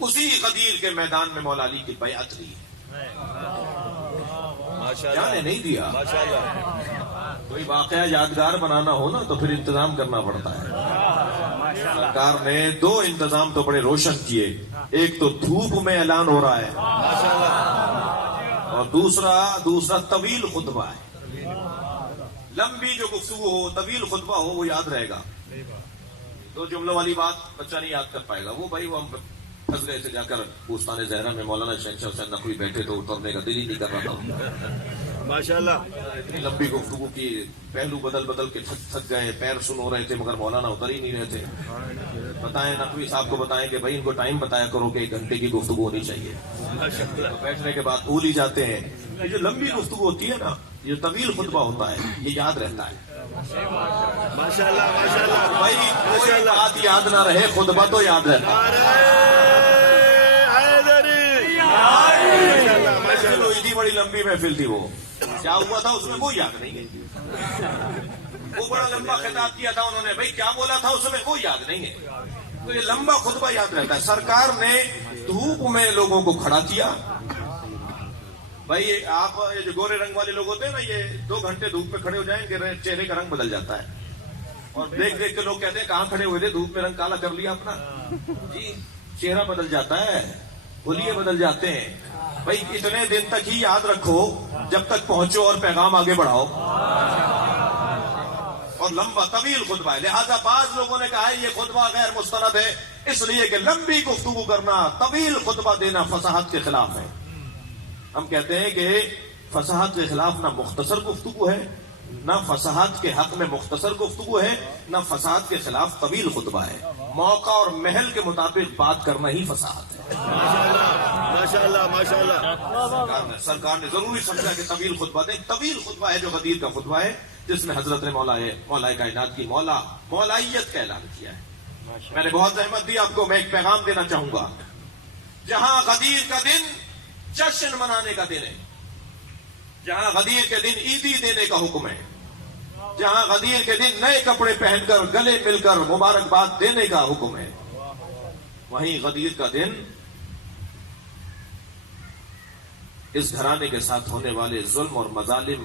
اسی غدیر کے میدان میں مولا علی کی بیعت لی ہے. جانے نہیں دیا. کوئی واقعہ یادگار بنانا ہو نا تو پھر انتظام کرنا پڑتا ہے. سرکار نے 2 انتظام تو بڑے روشن کیے. ایک تو دھوپ میں اعلان ہو رہا ہے اور دوسرا طویل خطبہ ہے. لمبی جو گفتگو ہو، طویل خطبہ ہو، وہ یاد رہے گا. 2 جملوں والی بات بچہ نہیں یاد کر پائے گا. وہ بھائی وہ ہم پھنس گئے تھے جا کر بوستان زہرا میں، مولانا شہنشاہ حسین نقوی بیٹھے تو اترنے کا دل ہی نہیں کر رہا تھا. ماشاءاللہ اتنی لمبی گفتگو کی، پہلو بدل کے تھک گئے، پیر سن ہو رہے تھے، مگر مولانا اتر ہی نہیں رہے تھے. بتائیں نقوی صاحب کو بتائیں کہ بھائی ان کو ٹائم بتایا کرو کہ 1 گھنٹے کی گفتگو ہونی چاہیے. تو بیٹھنے کے بعد بھول ہی جاتے ہیں. یہ جو لمبی گفتگو ہوتی ہے نا، یہ طویل خطبہ ہوتا ہے، یہ یاد رہتا ہے. ماشاءاللہ ماشاءاللہ بھائی کوئی بات یاد نہ رہے، خطبہ تو یاد رہتا ہے. چلو اتنی بڑی لمبی محفل تھی، وہ کیا ہوا تھا اس میں کوئی یاد نہیں ہے. وہ بڑا لمبا خطاب کیا تھا انہوں نے، بھائی کیا بولا تھا اس میں کوئی یاد نہیں ہے. تو یہ لمبا خطبہ یاد رہتا ہے. سرکار نے دھوپ میں لوگوں کو کھڑا کیا. بھائی آپ یہ جو گورے رنگ والے لوگ ہوتے ہیں نا، یہ 2 گھنٹے دھوپ میں کھڑے ہو جائیں کہ چہرے کا رنگ بدل جاتا ہے. اور دیکھ کے لوگ کہتے ہیں کہاں کھڑے ہوئے تھے، دھوپ میں رنگ کالا کر لیا اپنا. جی چہرہ بدل جاتا ہے، بولیے بدل جاتے ہیں. بھائی اتنے دن تک ہی یاد رکھو جب تک پہنچو اور پیغام آگے بڑھاؤ. اور لمبا طویل خطبہ ہے. لہذا بعض لوگوں نے کہا ہے یہ خطبہ غیر مستند ہے، اس لیے کہ لمبی گفتگو کرنا، طویل خطبہ دینا فصاحت کے خلاف ہے. ہم کہتے ہیں کہ فصاحت کے خلاف نہ مختصر گفتگو ہے، نہ فصاحت کے حق میں مختصر گفتگو ہے، نہ فصاحت کے خلاف طویل خطبہ ہے. موقع اور محل کے مطابق بات کرنا ہی فصاحت ہے. ماشاءاللہ ماشاءاللہ سرکار نے ضروری سمجھا کہ طویل خطبہ دیں. طویل خطبہ ہے جو غدیر کا خطبہ ہے، جس میں حضرت نے مولا کائنات کی مولائیت کا اعلان کیا ہے. میں نے بہت زحمت دی آپ کو. میں ایک پیغام دینا چاہوں گا. جہاں غدیر کا دن جشن منانے کا دن ہے، جہاں غدیر کے دن عیدی دینے کا حکم ہے، جہاں غدیر کے دن نئے کپڑے پہن کر گلے مل کر مبارکباد دینے کا حکم ہے، وہیں غدیر کا دن اس گھرانے کے ساتھ ہونے والے ظلم اور مظالم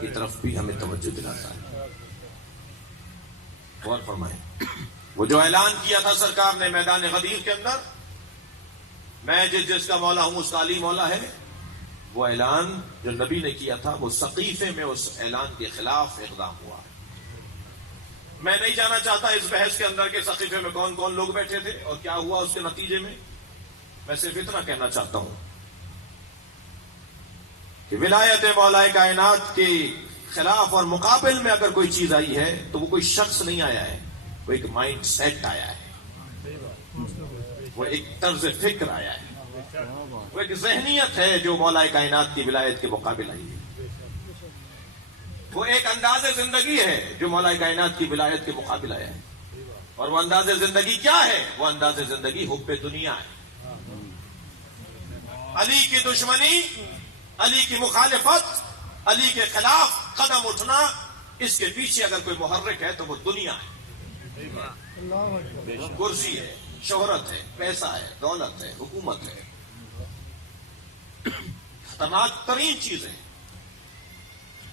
کی طرف بھی ہمیں توجہ دلاتا ہے. غور فرمائیں. وہ جو اعلان کیا تھا سرکار نے میدان غدیر کے اندر، میں جس کا مولا ہوں اس کا علی مولا ہے، وہ اعلان جو نبی نے کیا تھا وہ سقیفے میں اس اعلان کے خلاف اقدام ہوا. میں نہیں جانا چاہتا اس بحث کے اندر کہ سقیفے میں کون کون لوگ بیٹھے تھے اور کیا ہوا اس کے نتیجے میں. میں صرف اتنا کہنا چاہتا ہوں کہ ولایت مولا کائنات کے خلاف اور مقابل میں اگر کوئی چیز آئی ہے تو وہ کوئی شخص نہیں آیا ہے، وہ ایک مائنڈ سیٹ آیا ہے، وہ ایک طرز فکر آیا ہے، وہ ایک ذہنیت ہے جو مولا کائنات کی ولایت کے مقابل آئی ہے. وہ ایک انداز زندگی ہے جو مولا کائنات کی ولایت کے مقابل آیا ہے. اور وہ انداز زندگی کیا ہے؟ وہ انداز زندگی حب دنیا ہے. علی کی دشمنی، علی کی مخالفت، علی کے خلاف قدم اٹھنا، اس کے پیچھے اگر کوئی محرک ہے تو وہ دنیا ہے. کرسی ہے، شہرت ہے، پیسہ ہے، دولت ہے، حکومت ہے. خطرناک ترین چیزیں.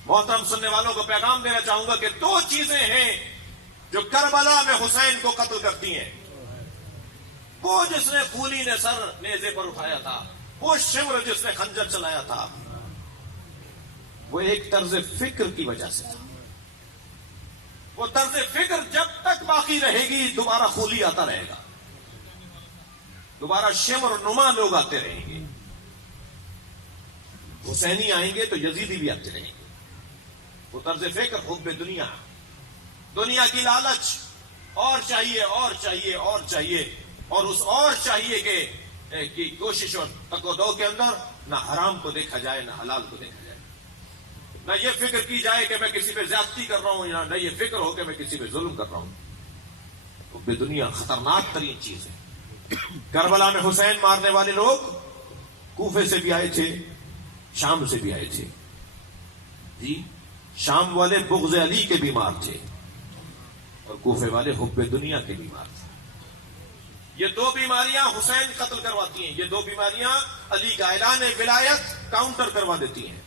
محترم سننے والوں کو پیغام دینا چاہوں گا کہ 2 چیزیں ہیں جو کربلا میں حسین کو قتل کرتی ہیں. وہ جس نے پھولی نے سر نیزے پر اٹھایا تھا، وہ شمر جس نے خنجر چلایا تھا، وہ ایک طرز فکر کی وجہ سے تھا. وہ طرز فکر جب تک باقی رہے گی دوبارہ خولی آتا رہے گا، دوبارہ شمر نما لوگ آتے رہیں گے. حسینی آئیں گے تو یزیدی بھی آتے رہیں گے. وہ طرز فکر حب دنیا، دنیا کی لالچ، اور چاہیے اور چاہیے اور چاہیے، اور اس اور چاہیے کہ کوشش اور تقدو کے اندر نہ حرام کو دیکھا جائے نہ حلال کو دیکھا جائے. نہ یہ فکر کی جائے کہ میں کسی پہ زیادتی کر رہا ہوں، یا نہ یہ فکر ہو کہ میں کسی پہ ظلم کر رہا ہوں. حب دنیا خطرناک ترین چیز ہے. کربلا میں حسین مارنے والے لوگ کوفے سے بھی آئے تھے، شام سے بھی آئے تھے. جی شام والے بغض علی کے بیمار تھے اور کوفے والے حب دنیا کے بیمار تھے. یہ دو بیماریاں حسین قتل کرواتی ہیں، یہ دو بیماریاں علی کا اعلان ولایت کاؤنٹر کروا دیتی ہیں۔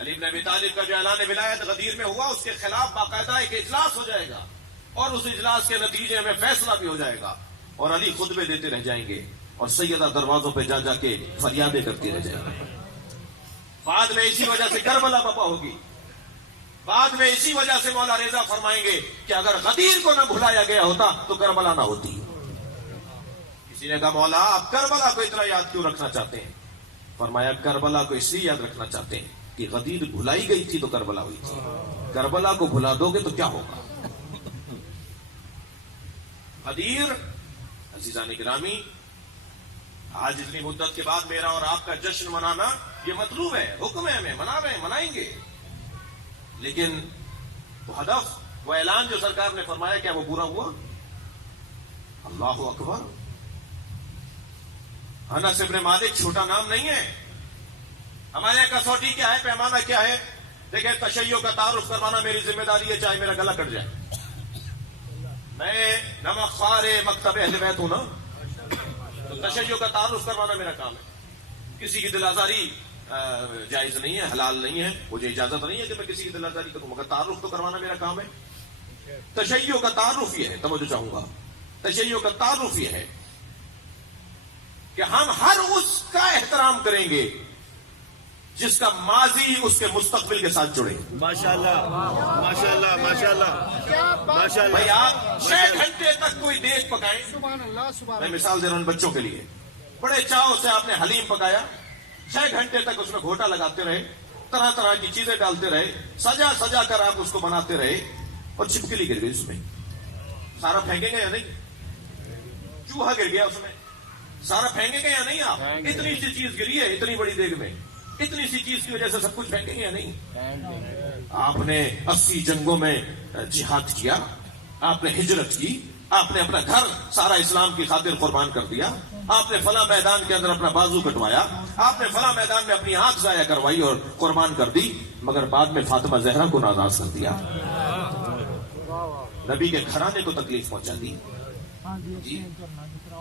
علی بن ابی طالب کا جو اعلان ولایت غدیر میں ہوا، اس کے خلاف باقاعدہ ایک اجلاس ہو جائے گا، اور اس اجلاس کے نتیجے میں فیصلہ بھی ہو جائے گا، اور علی خطبے دیتے رہ جائیں گے، اور سیدہ دروازوں پہ جا جا کے فریادیں کرتی رہ جائیں گے۔ بعد میں اسی وجہ سے کربلا برپا ہوگی، بعد میں اسی وجہ سے مولا رضا فرمائیں گے کہ اگر غدیر کو نہ بھلایا گیا ہوتا تو کربلا نہ ہوتی۔ کسی نے کہا مولا آپ کربلا کو اتنا یاد کیوں رکھنا چاہتے ہیں؟ فرمایا کربلا کو اس لیے یاد رکھنا چاہتے ہیں کہ غدیر بھلائی گئی تھی تو کربلا ہوئی تھی، کربلا کو بھلا دو گے تو کیا ہوگا؟ غدیر، عزیزان گرامی، آج اتنی مدت کے بعد میرا اور آپ کا جشن منانا یہ مطلوب ہے، حکم ہے، ہمیں منا رہے ہیں، منائیں گے، لیکن وہ ہدف، وہ اعلان جو سرکار نے فرمایا کیا وہ پورا ہوا؟ اللہ اکبر۔ انس بن مالک چھوٹا نام نہیں ہے۔ ہمارے یہاں کسوٹی کیا ہے، پیمانہ کیا ہے؟ دیکھیں، تشیع کا تعارف کروانا میری ذمہ داری ہے، چاہے میرا گلا کٹ جائے۔ میں نمک خوار مکتب اہل بیت ہوں نا، تو تشیع کا تعارف کروانا میرا کام ہے۔ کسی کی دل آزاری جائز نہیں ہے، حلال نہیں ہے، مجھے اجازت نہیں ہے کہ میں کسی کی دل آزاری کروں، مگر تعارف تو کروانا میرا کام ہے۔ تشیع کا تعارف یہ ہے، توجہ چاہوں گا، تشیع کا تعارف یہ ہے کہ ہم ہر اس کا احترام کریں گے جس کا ماضی اس کے مستقبل کے ساتھ جڑے۔ ماشاءاللہ ماشاءاللہ ماشاءاللہ ماشاءاللہ۔ بھائی آپ 6 گھنٹے تک کوئی دیش پکائیں، میں مثال دے رہا ہوں بچوں کے لیے، بڑے چاؤ سے آپ نے حلیم پکایا، 6 گھنٹے تک اس میں گھوٹا لگاتے رہے، طرح طرح کی چیزیں ڈالتے رہے، سجا سجا کر آپ اس کو بناتے رہے، اور چھپکلی گر گئی اس میں، سارا پھینکیں گے یا نہیں؟ چوہا گر گیا اس میں، سارا پھینکیں گے یا نہیں؟ آپ اتنی سی چیز گری ہے اتنی بڑی دیگ میں، اتنی سی چیز کی وجہ سے سب کچھ پھینکیں گے یا نہیں؟ آپ نے 80 جنگوں میں جہاد کیا، آپ نے ہجرت کی، آپ نے اپنا گھر سارا اسلام کی خاطر قربان کر دیا، آپ نے فلاں میدان کے اندر اپنا بازو کٹوایا، آپ نے فلاں میدان میں اپنی آنکھ ضائع کروائی اور قربان کر دی، مگر بعد میں فاطمہ زہرا کو ناراض کر دیا، نبی کے گھرانے کو تکلیف پہنچا دی، جی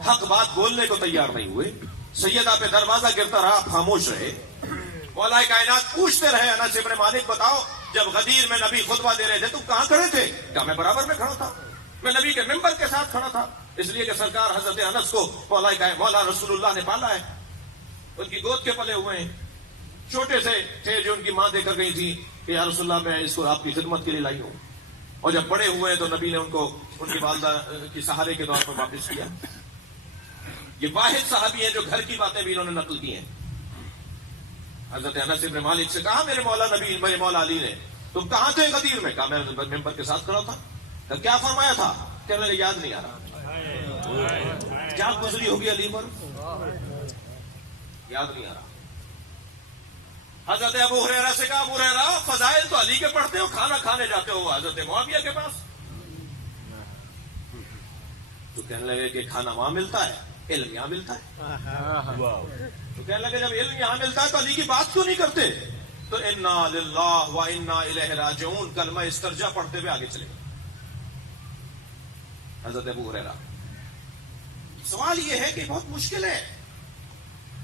حق بات بولنے کو تیار نہیں ہوئے، سیدہ پہ دروازہ گرتا رہا، خاموش رہے، مولا کائنات پوچھتے رہے، انس بن مالک بتاؤ جب غدیر میں نبی خطبہ دے رہے تھے تم کہاں کھڑے تھے؟ کہا میں برابر میں کھڑا تھا، میں نبی کے ممبر کے ساتھ کھڑا تھا، اس لیے کہ سرکار حضرت انس کو مولا رسول اللہ نے پالا ہے، ان کی گود کے پلے ہوئے ہیں، چھوٹے سے تھے جو ان کی ماں دے کر گئی تھی کہ یا رسول اللہ میں اس کو آپ کی خدمت کے لیے لائی ہوں، اور جب بڑے ہوئے تو نبی نے ان کو ان کی والدہ کی سہارے کے طور پر واپس کیا۔ یہ واحد صحابی ہیں جو گھر کی باتیں بھی انہوں نے نقل کی ہیں۔ حضرت انس بن مالک سے کہا میرے مولا نبی، میرے مولا علی نے تم کہاں تھے غدیر میں؟ کہا میں ممبر کے ساتھ کھڑا تھا۔ کہا کیا فرمایا تھا؟ کہ مجھے یاد نہیں آ رہا، کیا گزری ہوگی علی پر، یاد نہیں آ رہا۔ حضرت ابو ہریرہ سے کہا ابو ہریرہ فضائل تو علی کے پڑھتے ہو، کھانا کھانے جاتے ہو حضرت معاویہ کے پاس، تو کہنے لگے کہ کھانا وہاں ملتا ہے، علم یہاں ملتا ہے، تو کہنے لگے جب علم یہاں ملتا ہے تو علی کی بات کیوں نہیں کرتے؟ تو انا للہ و انا الیہ راجعون کلمہ استرجا پڑھتے ہوئے آگے چلے گئے حضرت ابو ہریرہ۔ سوال یہ ہے کہ بہت مشکل ہے،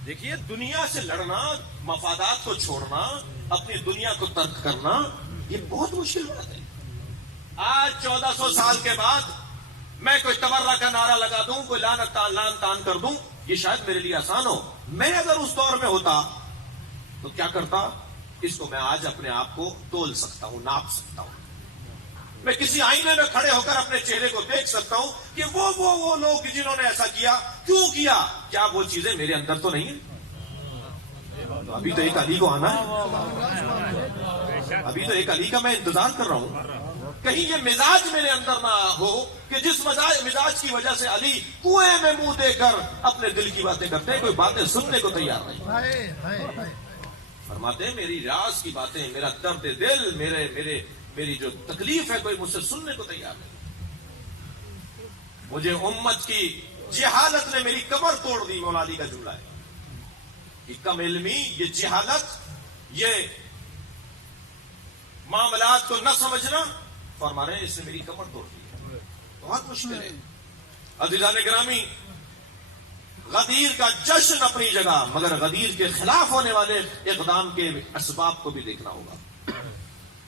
دیکھیے دنیا سے لڑنا، مفادات کو چھوڑنا، اپنی دنیا کو ترک کرنا، یہ بہت مشکل بات ہے۔ آج 1400 سال کے بعد میں کوئی تبرہ کا نعرہ لگا دوں، کوئی لعنت لان تان کر دوں، یہ شاید میرے لیے آسان ہو۔ میں اگر اس دور میں ہوتا تو کیا کرتا؟ اس کو میں آج اپنے آپ کو تول سکتا ہوں، ناپ سکتا ہوں، میں کسی آئینے میں کھڑے ہو کر اپنے چہرے کو دیکھ سکتا ہوں کہ وہ لوگ جنہوں نے ایسا کیا کیوں کیا، کیا وہ چیزیں میرے اندر تو نہیں ہیں؟ ابھی تو ایک علی کو آنا ہے، ابھی تو ایک علی کا میں انتظار کر رہا ہوں، کہیں یہ مزاج میرے اندر نہ ہو کہ جس مزاج کی وجہ سے علی کنویں میں منہ دے کر اپنے دل کی باتیں کرتے ہیں، کوئی باتیں سننے کو تیار نہیں۔ فرماتے ہیں میری راز کی باتیں، میرا درد دل، میری جو تکلیف ہے کوئی مجھ سے سننے کو تیار نہیں۔ مجھے امت کی جہالت نے میری کمر توڑ دی، مولا علی کا جملہ ہے، یہ کم علمی، یہ جہالت، یہ معاملات کو نہ سمجھنا، فرما رہے ہیں اس نے میری کمر توڑ دی، بہت مشکل ہے۔ عزیزان گرامی، غدیر کا جشن اپنی جگہ، مگر غدیر کے خلاف ہونے والے اقدام کے اسباب کو بھی دیکھنا ہوگا۔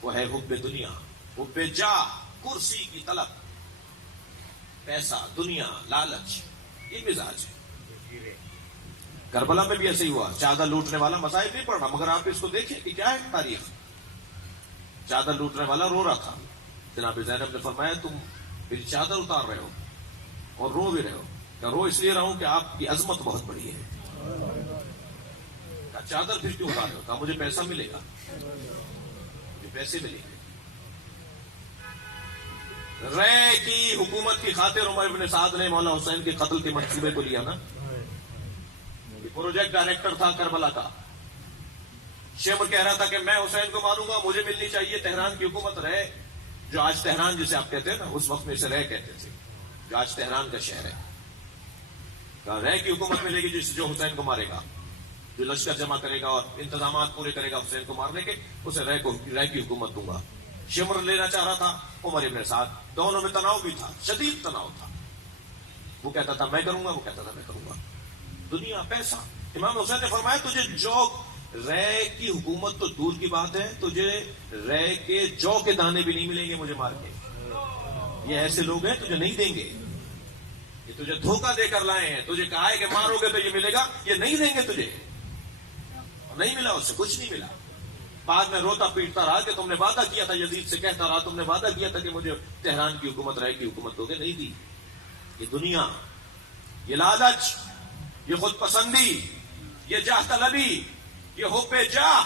وہ ہے حب دنیا، حب جاہ، کرسی کی طلب، پیسہ، دنیا، لالچ، یہ مزاج ہے۔ کربلا میں بھی ایسے ہی ہوا، چادر لوٹنے والا مسائل نہیں پڑ رہا، مگر آپ اس کو دیکھیں کہ کیا ہے تاریخ۔ چادر لوٹنے والا رو رہا تھا، جناب زینب نے فرمایا تم میری چادر اتار رہے ہو اور رو بھی رہے ہو۔ کہ رو اس لیے رہا ہوں کہ آپ کی عظمت بہت بڑی ہے۔ کہ چادر پھر کیوں اتار رہے ہو؟ کہا مجھے پیسہ ملے گا، مجھے پیسے ملیں گے۔ رے کی حکومت کی خاطر عمر بن سعد نے مولا حسین کے قتل کے منصوبے کو لیا نا۔ پروجیکٹ ڈائریکٹر تھا کربلا کا، شمر کہہ رہا تھا کہ میں حسین کو ماروں گا، مجھے ملنی چاہیے تہران کی حکومت۔ رے جو آج تہران جسے آپ کہتے ہیں نا، اس وقت میں اسے رے کہتے تھے، جو آج تہران کا شہر ہے۔ کہا رے کی حکومت ملے گی جو حسین کو مارے گا، جو لشکر جمع کرے گا اور انتظامات پورے کرے گا حسین کو مارنے کے، اسے رے کی حکومت دوں گا۔ شمر لینا چاہ رہا تھا، عمر ابن سعد، دونوں میں تناؤ بھی تھا، شدید تناؤ تھا۔ وہ کہتا تھا میں کروں گا، وہ کہتا تھا میں کروں گا۔ دنیا، پیسہ۔ امام حسین نے فرمایا تجھے رے کی حکومت تو دور کی بات ہے، تجھے رے کے جو کے دانے بھی نہیں ملیں گے مجھے مار کے۔ یہ ایسے لوگ ہیں تجھے نہیں دیں گے، یہ تجھے دھوکہ دے کر لائے ہیں، تجھے کہا ہے کہ مارو گے تو یہ ملے گا، یہ نہیں دیں گے تجھے۔ نہیں ملا، اس سے کچھ نہیں ملا۔ بعد میں روتا پیٹتا رہا کہ تم نے وعدہ کیا تھا، یزید سے کہتا رہا تم نے وعدہ کیا تھا کہ مجھے تہران کی حکومت، رائے کی حکومت دو گے، نہیں دی۔ یہ دنیا، یہ لالچ، یہ خود پسندی، یہ جاہ طلبی، یہ حب جاہ،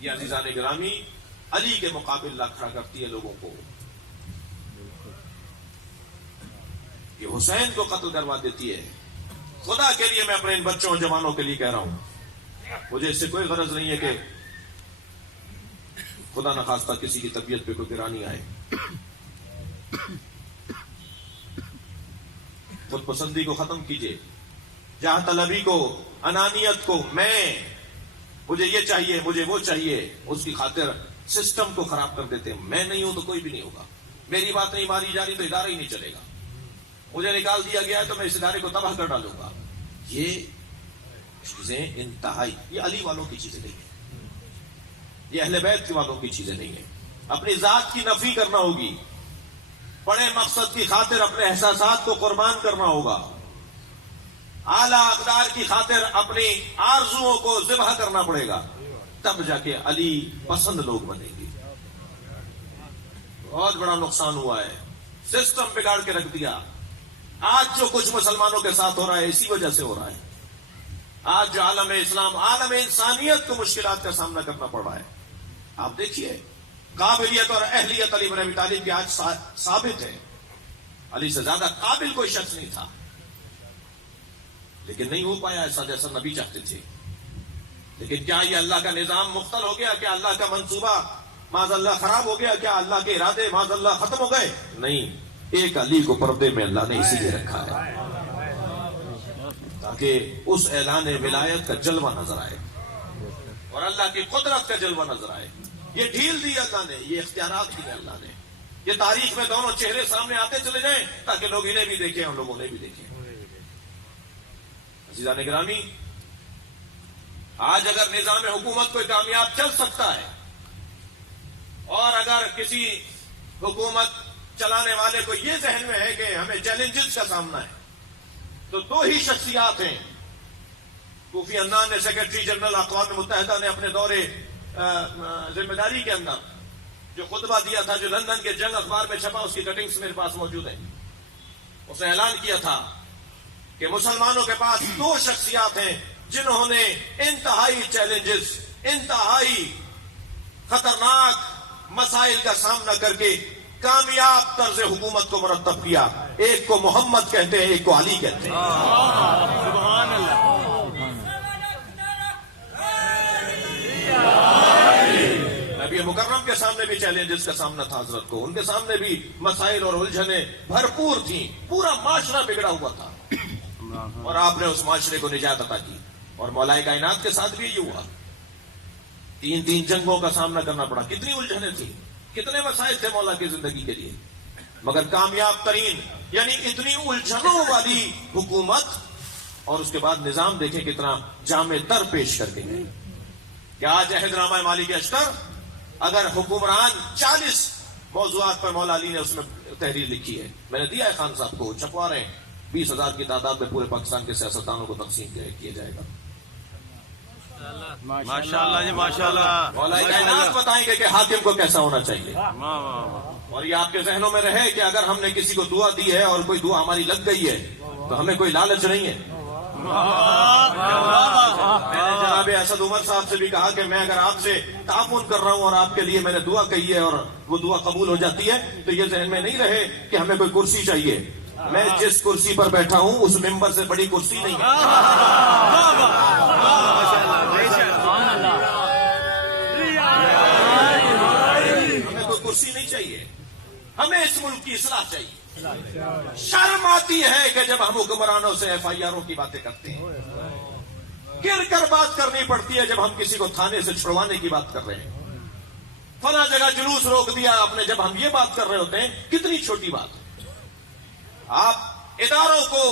یہ عزیزان گرامی علی کے مقابل لا کھڑا کرتی ہے لوگوں کو۔ یہ حسین کو قتل کروا دیتی ہے۔ خدا کے لیے میں اپنے ان بچوں اور جوانوں کے لیے کہہ رہا ہوں، مجھے اس سے کوئی غرض نہیں ہے کہ خدا نخواستہ کسی کی طبیعت پہ کوئی گرانی آئے۔ خود پسندی کو ختم کیجئے، جاہ طلبی کو، انانیت کو، مجھے یہ چاہیے، مجھے وہ چاہیے، اس کی خاطر سسٹم کو خراب کر دیتے ہیں۔ میں نہیں ہوں تو کوئی بھی نہیں ہوگا، میری بات نہیں مانی جا رہی تو ادارہ ہی نہیں چلے گا، مجھے نکال دیا گیا ہے تو میں اس ادارے کو تباہ کر ڈالوں گا۔ یہ چیزیں انتہائی، یہ علی والوں کی چیزیں نہیں ہیں، یہ اہل بیت والوں کی چیزیں نہیں ہیں۔ اپنی ذات کی نفی کرنا ہوگی، بڑے مقصد کی خاطر اپنے احساسات کو قربان کرنا ہوگا، اعلیٰ اقدار کی خاطر اپنی آرزوؤں کو ذبح کرنا پڑے گا، تب جا کے علی پسند لوگ بنے گی۔ بہت بڑا نقصان ہوا ہے، سسٹم بگاڑ کے رکھ دیا۔ آج جو کچھ مسلمانوں کے ساتھ ہو رہا ہے اسی وجہ سے ہو رہا ہے۔ آج جو عالم اسلام، عالم انسانیت کو مشکلات کا سامنا کرنا پڑ رہا ہے، آپ دیکھیے قابلیت اور اہلیت علی بن ابی طالب کی آج ثابت ہے۔ علی سے زیادہ قابل کوئی شخص نہیں تھا، لیکن نہیں ہو پایا ایسا جیسا نبی چاہتے تھے۔ لیکن کیا یہ اللہ کا نظام مختل ہو گیا؟ کیا اللہ کا منصوبہ معاذ اللہ خراب ہو گیا؟ کیا اللہ کے ارادے معاذ اللہ ختم ہو گئے؟ نہیں، ایک علی کو پردے میں اللہ نے اسی لیے رکھا ہے تاکہ اس اعلان ولایت کا جلوہ نظر آئے اور اللہ کی قدرت کا جلوہ نظر آئے۔ یہ ڈھیل دی اللہ نے، یہ اختیارات دیے اللہ نے، یہ تاریخ میں دونوں چہرے سامنے آتے چلے جائیں تاکہ لوگ انہیں بھی دیکھیں اور لوگوں نے بھی دیکھیں۔ عزیزان گرامی، آج اگر نظام حکومت کوئی کامیاب چل سکتا ہے اور اگر کسی حکومت چلانے والے کو یہ ذہن میں ہے کہ ہمیں چیلنجز کا سامنا ہے، تو دو ہی شخصیات ہیں۔ کوفی عنان نے، سیکرٹری جنرل اقوام متحدہ نے اپنے دورے ذمہ داری کے اندر جو خطبہ دیا تھا، جو لندن کے جنگ اخبار میں چھپا، اس کی کٹنگز میرے پاس موجود ہیں۔ اس نے اعلان کیا تھا کہ مسلمانوں کے پاس دو شخصیات ہیں جنہوں نے انتہائی چیلنجز، انتہائی خطرناک مسائل کا سامنا کر کے کامیاب طرز حکومت کو مرتب کیا۔ ایک کو محمد کہتے ہیں، ایک کو علی کہتے ہیں۔ سبحان اللہ۔ نبی مکرم کے سامنے بھی چیلنجز کا سامنا تھا حضرت کو، ان کے سامنے بھی مسائل اور الجھنیں بھرپور تھیں، پورا معاشرہ بگڑا ہوا تھا اور آپ نے اس معاشرے کو نجات عطا کی۔ اور مولا کائنات کے ساتھ بھی یہ ہوا، تین جنگوں کا سامنا کرنا پڑا، کتنی الجھنیں تھیں، کتنے مسائل تھے مولا کی زندگی کے لیے۔ مگر کامیاب ترین یعنی اتنی الجھنوں والی حکومت اور اس کے بعد نظام دیکھیں کتنا جامع تر پیش کر کے گئے کہ آج عہد نامہ مالک اشتر اگر حکمران 40 موضوعات پر مولا علی نے اس میں تحریر لکھی ہے، میں نے دیا ہے خان صاحب کو، چھپوا رہے ہیں، 20,000 کی تعداد میں پورے پاکستان کے سیاستدانوں کو تقسیم کیا جائے گا۔ ماشاء اللہ جی، ماشاء اللہ۔ مولا کائنات بتائیں گے کہ حاکم کو کیسا ہونا چاہیے، اور یہ آپ کے ذہنوں میں رہے کہ اگر ہم نے کسی کو دعا دی ہے اور کوئی دعا ہماری لگ گئی ہے تو ہمیں کوئی لالچ نہیں ہے۔ میں نے جناب اسد عمر صاحب سے بھی کہا کہ میں اگر آپ سے تعاون کر رہا ہوں اور آپ کے لیے میں نے دعا کہی ہے اور وہ دعا قبول ہو جاتی ہے تو یہ ذہن میں نہیں رہے کہ ہمیں کوئی کرسی چاہیے، میں جس کرسی پر بیٹھا ہوں اس ممبر سے بڑی کرسی نہیں ہے۔ ہمیں کوئی کرسی نہیں چاہیے، ہمیں اس ملک کی اصلاح چاہیے۔ شرم آتی ہے کہ جب ہم حکمرانوں سے FIR کی باتیں کرتے ہیں، گر کر بات کرنی پڑتی ہے جب ہم کسی کو تھانے سے چھڑوانے کی بات کر رہے ہیں، فلاں جگہ جلوس روک دیا آپ نے، جب ہم یہ بات کر رہے ہوتے ہیں کتنی چھوٹی بات ہے۔ آپ اداروں کو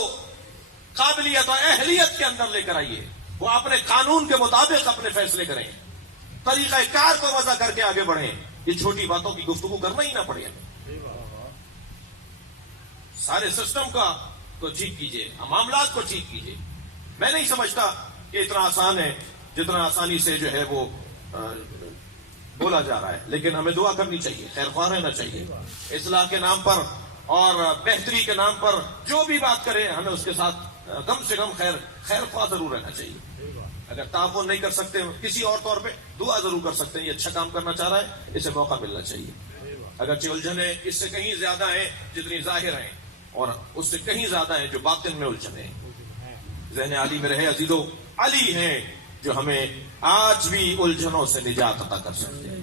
قابلیت اور اہلیت کے اندر لے کر آئیے، وہ اپنے قانون کے مطابق اپنے فیصلے کریں، طریقہ کار کو وضع کر کے آگے بڑھیں، یہ چھوٹی باتوں کی گفتگو کرنا ہی نہ پڑے ہمیں۔ سارے سسٹم کا کو ٹھیک کیجئے، معاملات کو ٹھیک کیجئے۔ میں نہیں سمجھتا کہ اتنا آسان ہے جتنا آسانی سے جو ہے وہ بولا جا رہا ہے، لیکن ہمیں دعا کرنی چاہیے، خیر خواہ رہنا چاہیے، اصلاح کے نام پر اور بہتری کے نام پر جو بھی بات کرے ہمیں اس کے ساتھ کم سے کم خیر خواہ ضرور رہنا چاہیے۔ اگر تعاون نہیں کر سکتے کسی اور طور پہ دعا ضرور کر سکتے ہیں، یہ اچھا کام کرنا چاہ رہا ہے، اسے موقع ملنا چاہیے۔ اگرچہ الجھنیں اس سے کہیں زیادہ ہیں جتنی ظاہر ہیں، اور اس سے کہیں زیادہ ہیں جو باطن میں الجھنے ہیں۔ ذہن علی میں رہے عزیزو، علی ہیں جو ہمیں آج بھی الجھنوں سے نجات عطا کر سکتے ہیں۔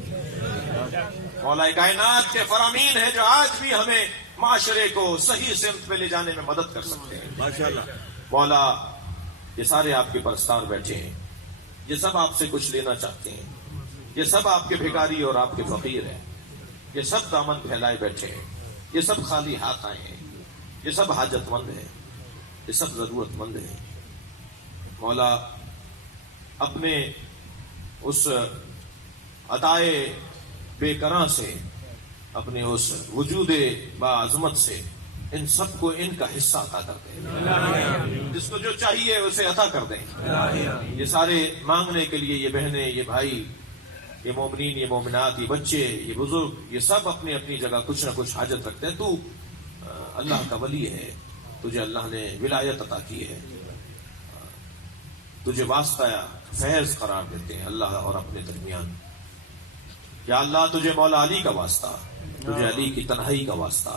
مولا کائنات کے فرامین ہیں جو آج بھی ہمیں معاشرے کو صحیح سمت پہ لے جانے میں مدد کر سکتے ہیں۔ ماشاءاللہ۔ مولا یہ سارے آپ کے پرستار بیٹھے ہیں، یہ سب آپ سے کچھ لینا چاہتے ہیں، یہ سب آپ کے بھکاری اور آپ کے فقیر ہیں، یہ سب دامن پھیلائے بیٹھے ہیں، یہ سب خالی ہاتھ آئے ہیں، یہ سب حاجت مند ہیں، یہ سب ضرورت مند ہیں۔ مولا اپنے اس عطائے بے کراں سے، اپنے اس وجود باعظمت سے ان سب کو ان کا حصہ عطا کر دیں، جس کو جو چاہیے اسے عطا کر دیں۔ یہ سارے مانگنے کے لیے، یہ بہنیں، یہ بھائی، یہ مومنین، یہ مومنات، یہ بچے، یہ بزرگ، یہ سب اپنی اپنی جگہ کچھ نہ کچھ حاجت رکھتے ہیں۔ تو اللہ کا ولی ہے، تجھے اللہ نے ولایت عطا کی ہے، تجھے واسطہ فیض قرار دیتے ہیں اللہ اور اپنے درمیان۔ یا اللہ تجھے مولا علی کا واسطہ، تجھے علی کی تنہائی کا واسطہ،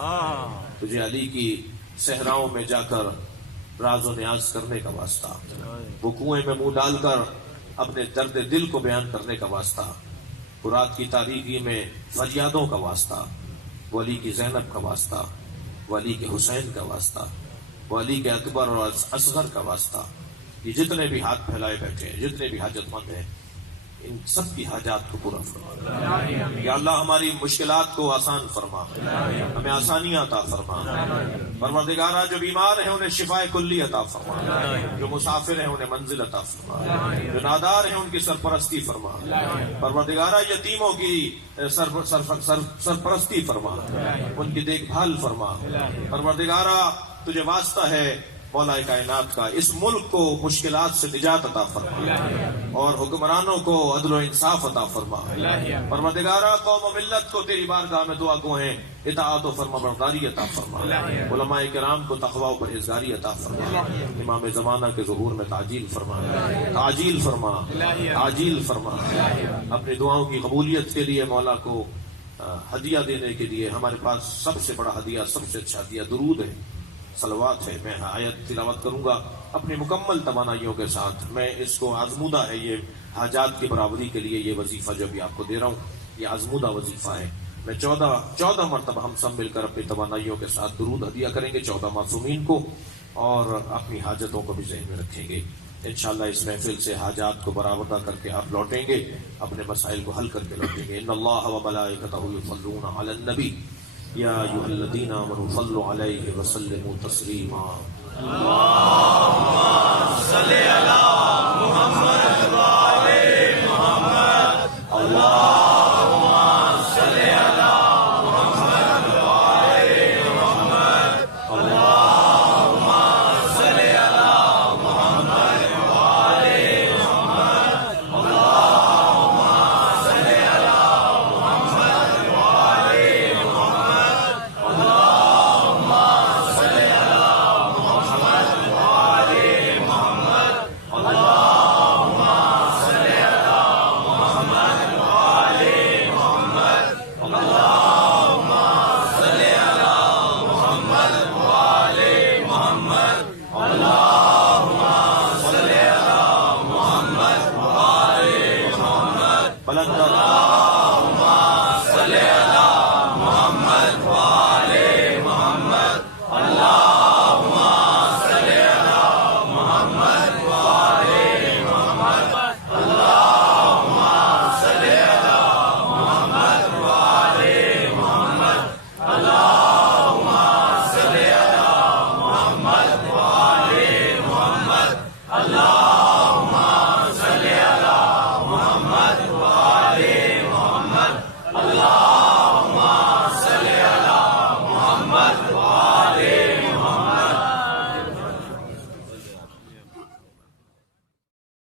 تجھے علی کی صحراؤں میں جا کر راز و نیاز کرنے کا واسطہ، وہ کنویں میں منہ ڈال کر اپنے درد دل کو بیان کرنے کا واسطہ، فرات کی تاریکی میں فریادوں کا واسطہ، وہ علی کی زینب کا واسطہ، وہ علی کے حسین کا واسطہ، وہ علی کے اکبر اور اصغر کا واسطہ۔ یہ جتنے بھی ہاتھ پھیلائے بیٹھے ہیں، جتنے بھی حاجت مند ہیں، ان سب کی حاجات کو پورا فرما۔ یا اللہ ہماری مشکلات کو آسان فرما، ہمیں آسانیاں عطا فرما۔ پروردگارہ جو بیمار ہیں انہیں شفائے کلی عطا فرما، جو مسافر ہیں انہیں منزل عطا فرما، جو نادار ہیں ان کی سرپرستی فرما۔ پروردگارہ یتیموں کی سرپرستی فرما، ان کی دیکھ بھال فرما۔ پروردگارہ تجھے واسطہ ہے مولا کائنات کا، اس ملک کو مشکلات سے نجات عطا فرما اور حکمرانوں کو عدل و انصاف عطا فرما۔ پروردگارہ قوم و ملت کو تیری بارگاہ میں دعا گو ہیں اطاعت و فرما برداری عطا فرما، علماء کرام کو تقوی و پرہیزگاری عطا فرما، امام زمانہ کے ظہور میں تعجیل فرما، تعجیل فرما، تعجیل فرما۔ اپنی دعاؤں کی قبولیت کے لیے مولا کو ہدیہ دینے کے لیے ہمارے پاس سب سے بڑا ہدیہ، سب سے اچھا ہدیہ درود ہے، صلوات ہے۔ میں آیت تلاوت کروں گا اپنی مکمل توانائیوں کے ساتھ، میں اس کو آزمودہ ہے، یہ حاجات کی برابری کے لیے یہ وظیفہ جو بھی آپ کو دے رہا ہوں یہ آزمودہ وظیفہ ہے۔ میں 14 مرتبہ ہم سب مل کر اپنی توانائیوں کے ساتھ درود ہدیہ کریں گے 14 معصومین کو، اور اپنی حاجتوں کو بھی ذہن میں رکھیں گے۔ انشاءاللہ اس محفل سے حاجات کو برآوردہ کر کے آپ لوٹیں گے، اپنے مسائل کو حل کر کے لوٹیں گے۔ ان اللہ و ملائکتہ یصلون علی النبی یا ایھا الذین آمنوا صلوا علیہ وسلموا تسلیما صلی اللہ محمد